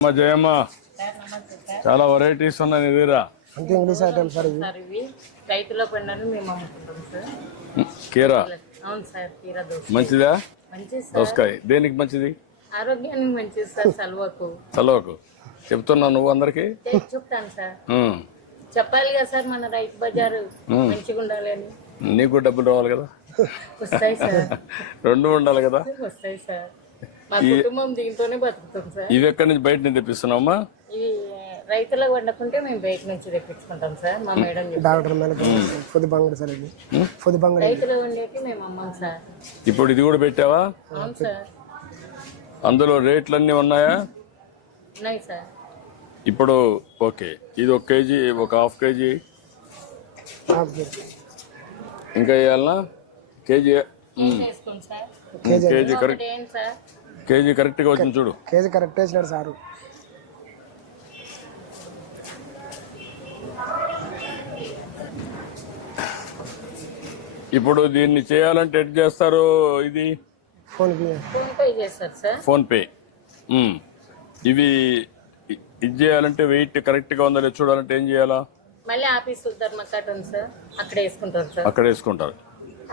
జయమ్మ చాలా వెరైటీస్ ఉన్నాయి నీ దగ్గర. అంతే ఇంగ్లీష్ ఐటమ్ సార్ ఇవి. ఇవి రైతుల పండుగను మేము అమ్ముకుంటాం సార్. కీరా అవును సార్, కీరా దోస మంచిదా? మంచిది సార్. దోసకాయ దేనికి మంచిది? ఆరోగ్యానికి మంచిది సార్. చలవకు చెప్తున్నావు నువ్వు అందరికి. చెప్తాను సార్. చెప్పాలి కదా సార్, మన రైతు బజారు మంచిగా ఉండాలి అని. నీకు డబ్బులు రావాలి కదా. వస్తాయి సార్. రెండు ఉండాలి కదా. వస్తాయి సార్. మా కుటుంబం దీంతోనే బతుకుతాం సార్. ఇవి ఎక్కడి నుంచి బయట నుంచి తెప్పిస్తున్నావమ్మా? ఇవి రైతులకు వండకుంటే మేము బయట నుంచి తెప్పించుకుంటాం సార్. మా మేడం డాక్టర్ పొద్దు బంగడి సార్ ఇది. పొద్దు బంగడి రైతులకు వండేకి మేము అమ్మాం సార్. ఇప్పుడు ఇది కూడా పెట్టావా? అవును సార్. అందులో రేట్లు అన్నీ ఉన్నాయా? ఉన్నాయి సార్. ఇప్పుడు ఓకే, ఇది 1 కేజీ, ఒక ½ కేజీ ఇంకా వేయాలనా? కేజీ వేసుకోండి సార్. కేజీ కరెక్ట్, ఏంటి సార్? కేజీ కరెక్ట్గా వచ్చింది చూడు. కేజీ కరెక్ట్ వేసినాడు సారు. ఇప్పుడు దీన్ని చేయాలంటే ఎట్ చేస్తారు? ఇది ఫోన్ పే చేస్తారు సార్. PhonePe. ఇవి ఇది చేయాలంటే వెయిట్ కరెక్ట్గా ఉందా లేదు చూడాలంటే ఏం చేయాలా? మళ్ళీ ఆఫీస్ ధర్మకాట ఉంది సార్, అక్కడ వేసుకుంటారు సార్. అక్కడ వేసుకుంటారు.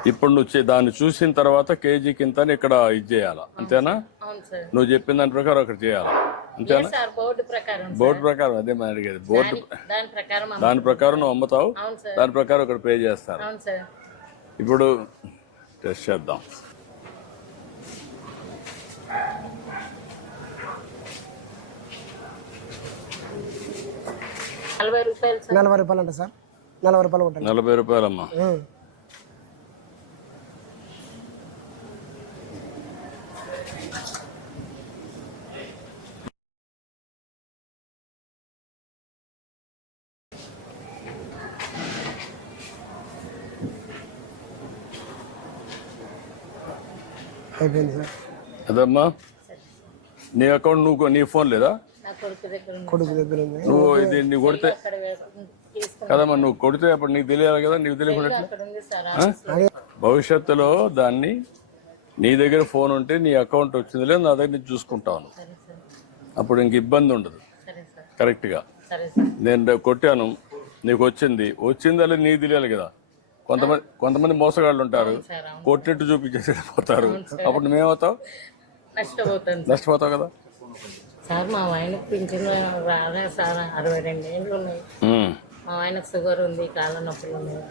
ఇప్పుడు నువ్వు దాన్ని చూసిన తర్వాత కేజీ కింద ఇక్కడ ఇది చేయాలా, అంతేనా? అవును సార్. నువ్వు చెప్పిన దాని ప్రకారం అక్కడ చేయాలా, అంతేనా? సార్ బోర్డు ప్రకారం. బోర్డు ప్రకారం అదే మనం అడిగేది. బోర్డు దాని ప్రకారం నువ్వు అమ్ముతావు, దాని ప్రకారం ఇక్కడ పే చేస్తారు. అవును సార్. ఇప్పుడు టెస్ట్ చేద్దాం. రూపాయలు 40 రూపాయలు అంట సార్. 40 రూపాయలు ఉంటుంది. 40 రూపాయలమ్మా. అయిపోయింది సార్. అదమ్మా నీ అకౌంట్ నీ ఫోన్ లేదా? కొడుకు దగ్గర ఉంది. నువ్వు ఇది నీ కొడితే కదమ్మా, నువ్వు కొడితే అప్పుడు నీకు తెలియాలి కదా. నీకు తెలియకుండా భవిష్యత్తులో దాన్ని నీ దగ్గర ఫోన్ ఉంటే నీ అకౌంట్ వచ్చింది లేదు నా దగ్గర నుంచి చూసుకుంటాను. అప్పుడు ఇంక ఇబ్బంది ఉండదు. కరెక్ట్గా నేను కొట్టాను, నీకు వచ్చిందా లేదు నీకు తెలియాలి కదా. కొంతమంది మోసగాళ్ళు ఉంటారు, కొట్టినట్టు చూపించేసి పోతారు. అప్పుడు నువ్వేమవుతావు? నష్టపోతావు కదా సార్. మా ఆయనకు పింఛన్ రాలే సార్. 62 ఏళ్ళు ఉన్నాయి. మా ఆయనకు షుగర్ ఉంది, కాళ్ళ నొప్పులు ఉన్నాయి.